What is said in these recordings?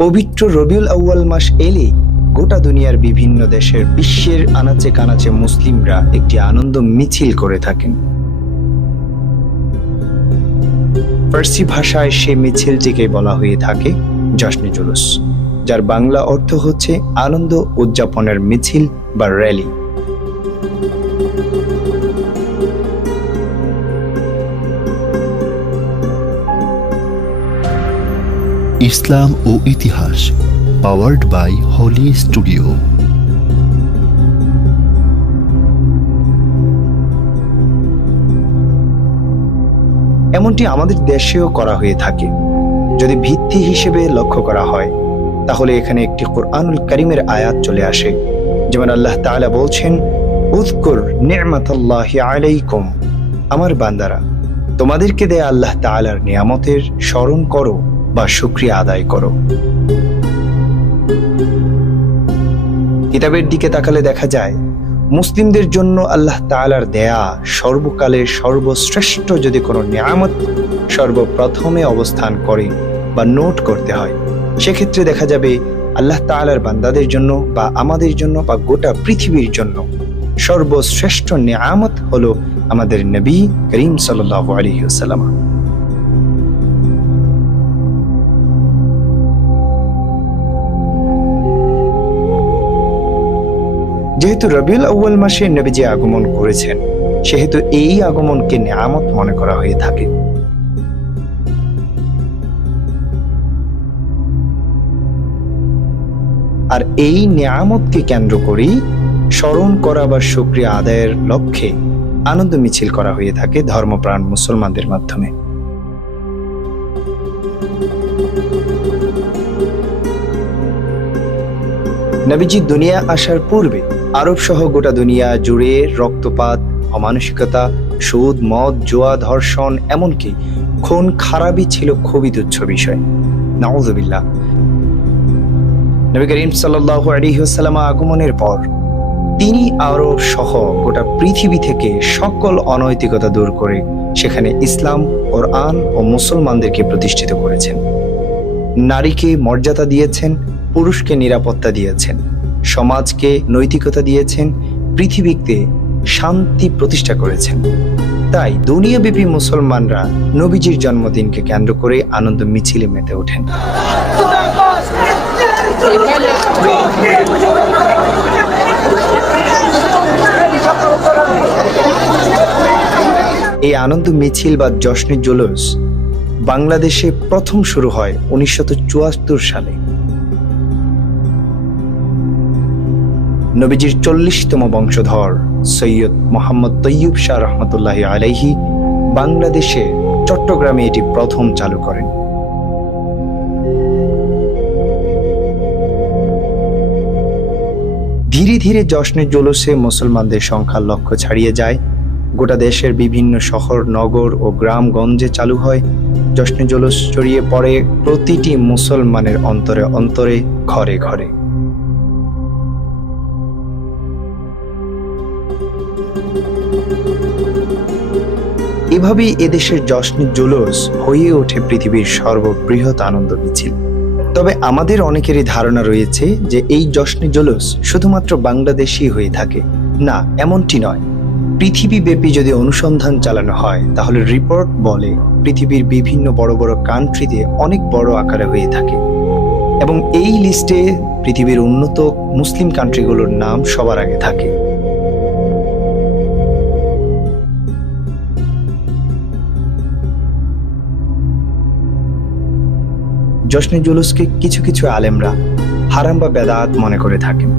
পবিত্র রবিউল আউয়াল মাস এলে গোটা দুনিয়ার বিভিন্ন দেশের বিশ্বের আনাচে কানাচে মুসলিমরা একটি আনন্দ মিছিল করে থাকেন। ফার্সি ভাষায় সে মিছিলটিকে বলা হয়ে থাকে জশ্নে জুলুস, যার বাংলা অর্থ হচ্ছে আনন্দ উদযাপনের মিছিল বা র্যালি। ইসলাম ও ইতিহাস, পাওয়ার্ড বাই হোলি স্টুডিও। এমনটি আমাদের দেশেও করা হয়ে থাকে। যদি ভিত্তি হিসেবে লক্ষ্য করা হয় তাহলে এখানে একটি কুরআনুল কারীমের আয়াত চলে আসে, যেমন আল্লাহ তাআলা বলছেন, উযকুর নি'মাতাল্লাহি আলাইকুম, আমার বান্দারা তোমাদেরকে দেয়া আল্লাহ তাআলার নিয়ামতের স্মরণ করো বা শুকরিয়া আদায় করো। কিতাবের দিকে তাকালে দেখা যায় মুসলিমদের জন্য আল্লাহ তাআলার দেয়া সর্বকালের সর্বশ্রেষ্ঠ যদি কোনো নিয়ামত সর্বপ্রথমে অবস্থান করে বা নোট করতে হয়, সেক্ষেত্রে দেখা যাবে আল্লাহ তাআলার বান্দাদের জন্য বা আমাদের জন্য বা গোটা পৃথিবীর জন্য সর্বশ্রেষ্ঠ নিয়ামত হলো আমাদের নবী করিম সাল্লাল্লাহু আলাইহি ওয়াসাল্লাম। যেহেতু রবিউল আউয়াল মাসে নবীজি আগমন করেছেন, সেহেতু এই আগমনকে নিয়ামত মনে করা হয়ে থাকে। আর এই নিয়ামতকে কেন্দ্র করেই স্মরণ করা বা শুকরিয়া আদায়ের লক্ষ্যে আনন্দ মিছিল করা হয়ে থাকে ধর্মপ্রাণ মুসলমানদের মাধ্যমে। নবীজি দুনিয়া আসার পূর্বে আরব সহ গোটা দুনিয়া জুড়ে রক্তপাত, অমানসিকতা, সুদ, মদ, জুয়া, ধর্ষণ, এমনকি খুন খারাপি ছিল খুবই তুচ্ছ বিষয়। নাউযুবিল্লাহ। নবী করিম সাল্লাল্লাহু আলাইহি ওয়াসাল্লাম আগমনের পর তিনি আরব সহ গোটা পৃথিবী থেকে সকল অনৈতিকতা দূর করে সেখানে ইসলাম, কোরআন ও মুসলমানদেরকে প্রতিষ্ঠিত করেছেন। নারীকে মর্যাদা দিয়েছেন, পুরুষকে নিরাপত্তা দিয়েছেন, সমাজকে নৈতিকতা দিয়েছেন, পৃথিবীতে শান্তি প্রতিষ্ঠা করেছেন। তাই দুনিয়াব্যাপী মুসলমানরা নবীজির জন্মদিনকে কেন্দ্র করে আনন্দ মিছিলে মেতে ওঠেন। এই আনন্দ মিছিল বা জশ্নে জুলুস বাংলাদেশে প্রথম শুরু হয় 1974 সালে। নবীজির 40তম বংশধর সৈয়দ মোহাম্মদ তৈয়ব শাহ রহমতুল্লাহি আলাইহি বাংলাদেশে চট্টগ্রামে এটি প্রথম চালু করেন। ধীরে ধীরে জশ্নে জুলুসে মুসলমানদের সংখ্যা লক্ষ্য ছাড়িয়ে যায়। গোটা দেশের বিভিন্ন শহর, নগর ও গ্রামগঞ্জে চালু হয়। জশ্নে জুলুস ছড়িয়ে পড়ে প্রতিটি মুসলমানের অন্তরে অন্তরে, ঘরে ঘরে। এভাবেই এদেশের জশ্নে জুলুস হয়ে ওঠে পৃথিবীর সর্ববৃহৎ আনন্দ মিছিল। তবে আমাদের অনেকেরই ধারণা রয়েছে যে এই জশ্নে জুলুস শুধুমাত্র বাংলাদেশেই হয়ে থাকে। না, এমনটি নয়। পৃথিবীব্যাপী যদি অনুসন্ধান চালানো হয় তাহলে রিপোর্ট বলে পৃথিবীর বিভিন্ন বড় বড় কান্ট্রিতে অনেক বড় আকারে হয়ে থাকে, এবং এই লিস্টে পৃথিবীর উন্নত মুসলিম কান্ট্রিগুলোর নাম সবার আগে থাকে। জশ্নে জুলুসকে কিছু কিছু আলেমরা হারাম বা বেদাত মনে করে থাকেন।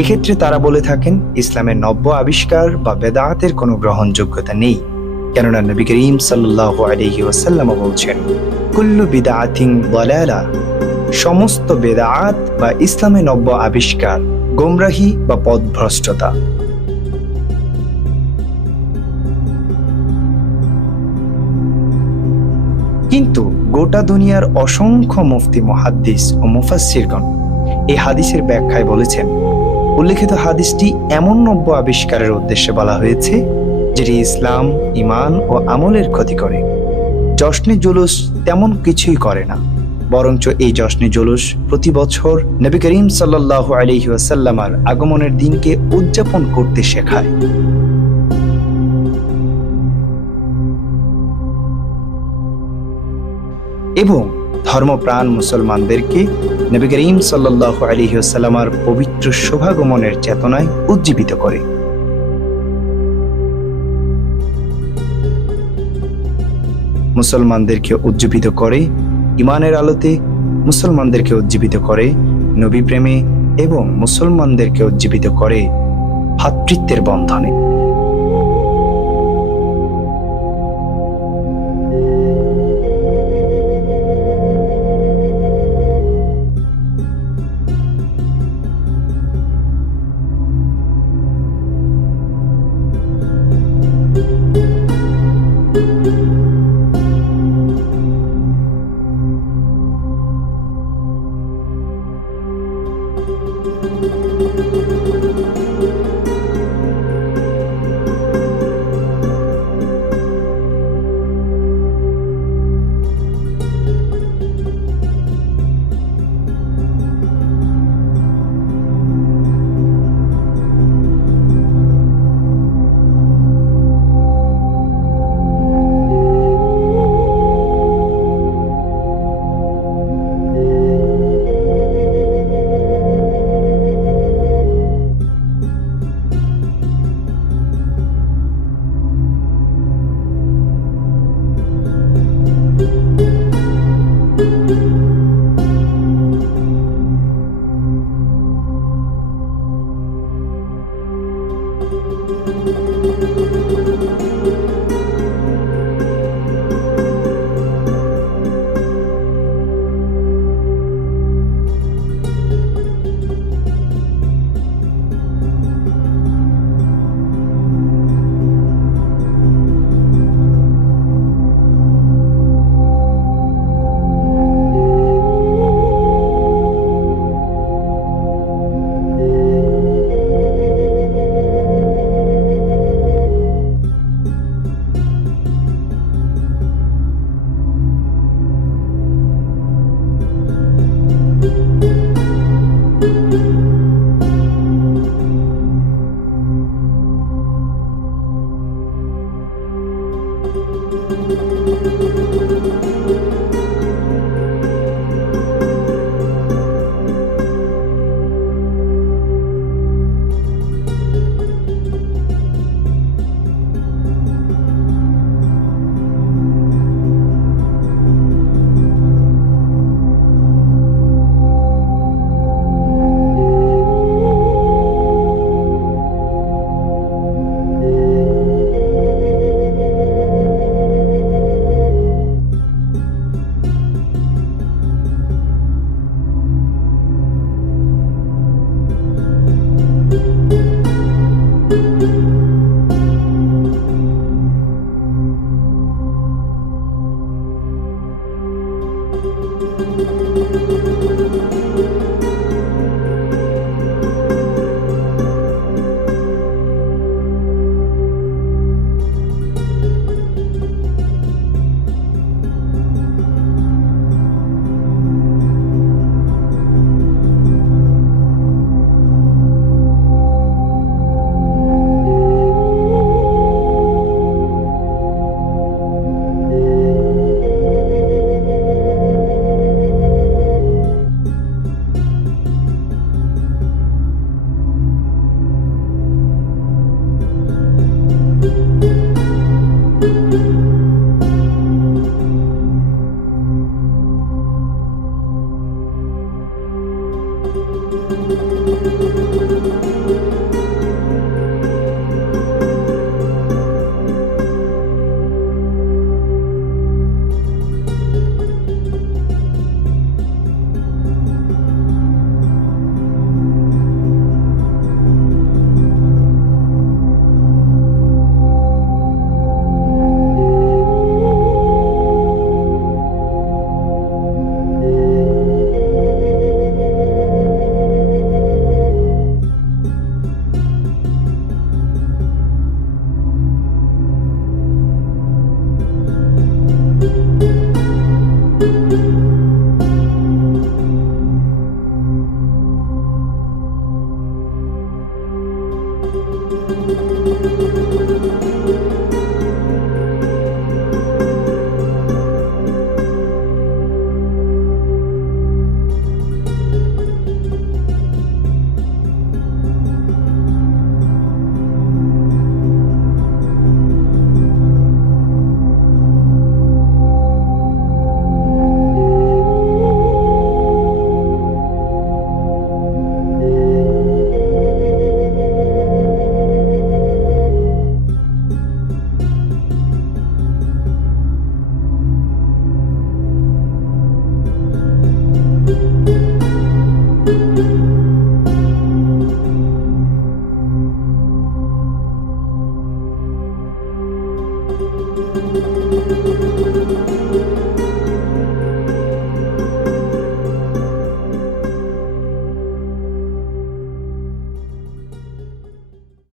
এক্ষেত্রে তারা বলে থাকেন ইসলামের নব্য আবিষ্কার বা বেদাতের কোনো গ্রহণযোগ্যতা নেই, কেননা নবী করিম সাল্লাল্লাহু আলাইহি ওয়াসাল্লাম বলছেন, কুল্লু বিদআতিন দালালা, সমস্ত বেদাত বা ইসলামে নব্য আবিষ্কার গোমরাহি বা পথভ্রষ্টতা। কিন্তু গোটা দুনিয়ার অসংখ্য মুফতি, মুহাদ্দিস ও মুফাসসিরগণ এই হাদিসের ব্যাখ্যায় বলেছেন, উল্লেখিত হাদিসটি এমন নব্য আবিষ্কারের উদ্দেশ্যে বলা হয়েছে যেটি ইসলাম, ঈমান ও আমলের ক্ষতি করে। জশ্নে জুলুস তেমন কিছুই করে না, বরঞ্চ এই জশ্নে জুলুস প্রতি বছর নবী করিম সাল্লাল্লাহু আলাইহি ওয়াসাল্লামের আগমনের দিনকে উদযাপন করতে শেখায়। এবং ধর্মপ্রাণ মুসলমানদেরকে নবী করিম সাল্লাল্লাহু আলাইহি ওয়াসাল্লামের পবিত্র শুভাগমনের চেতনায় উজ্জীবিত করে। মুসলমানদেরকে উজ্জীবিত করে ঈমানের আলোতে, মুসলমানদেরকে উজ্জীবিত করে নবী প্রেমে এবং মুসলমানদেরকে উজ্জীবিত করে ভ্রাতৃত্বের বন্ধনে।